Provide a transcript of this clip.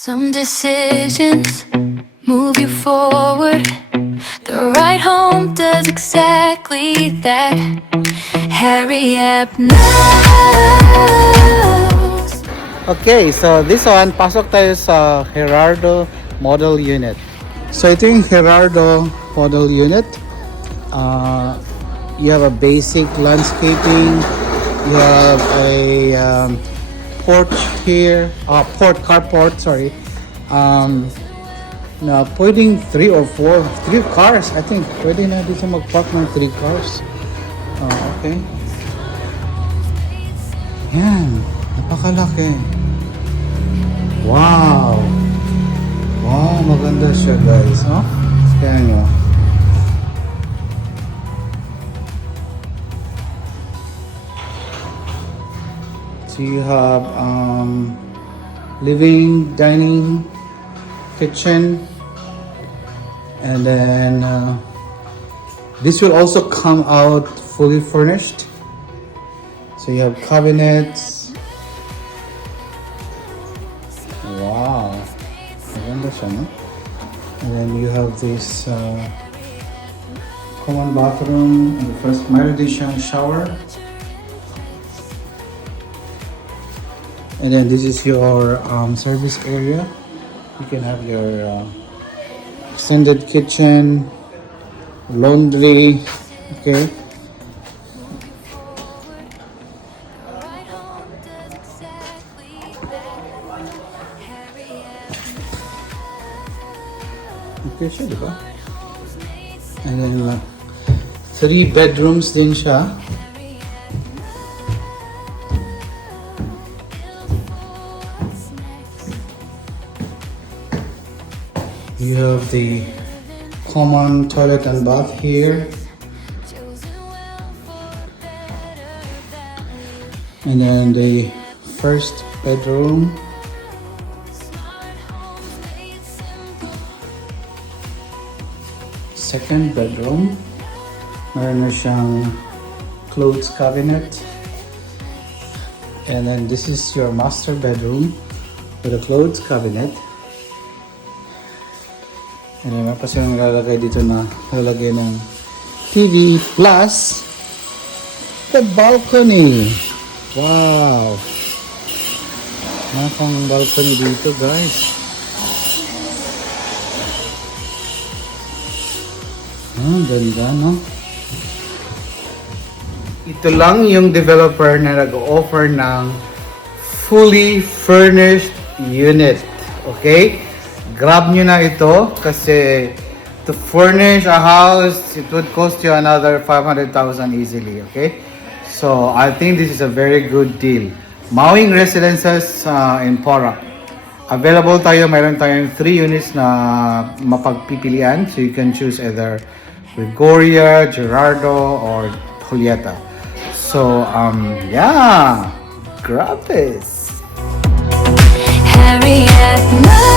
Some decisions move you forward. The ride home does exactly that. Hurry up now. Okay, so this one, pasok tayo sa Gerardo model unit. So ito yung Gerardo model unit. You have a basic landscaping. You have a porch here, carport, sorry. Na pwedeng 3 cars, I think. Pwede na dito mag-park ng 3 cars. Okay. Yan, napakalaki. Wow! Wow, maganda siya guys, no? Yan nyo. So you have living, dining, kitchen, and then this will also come out fully furnished. So you have cabinets. Wow, maganda siya, no? And then you have this common bathroom and the first mayroon shower. And then this is your service area. You can have your extended kitchen, laundry, okay. Okay siya, di ba? And then 3 bedrooms din siya. You have the common toilet and bath here. And then the first bedroom. Second bedroom. Meron na siyang clothes cabinet. And then this is your master bedroom with a clothes cabinet. And then may kasi lalagay dito na lalagay ng TV plus the balcony. Wow! Napang balcony dito guys. Ganda, no? Ito lang yung developer na nag-offer ng fully furnished unit. Okay? Grab nyo na ito kasi to furnish a house, it would cost you another 500,000 easily, okay? So, I think this is a very good deal. Mawing Residences in Porac. Available tayo, mayroon tayong 3 units na mapagpipilian. So, you can choose either Gregoria, Gerardo, or Julieta. So, yeah, grab this. Hurry up now.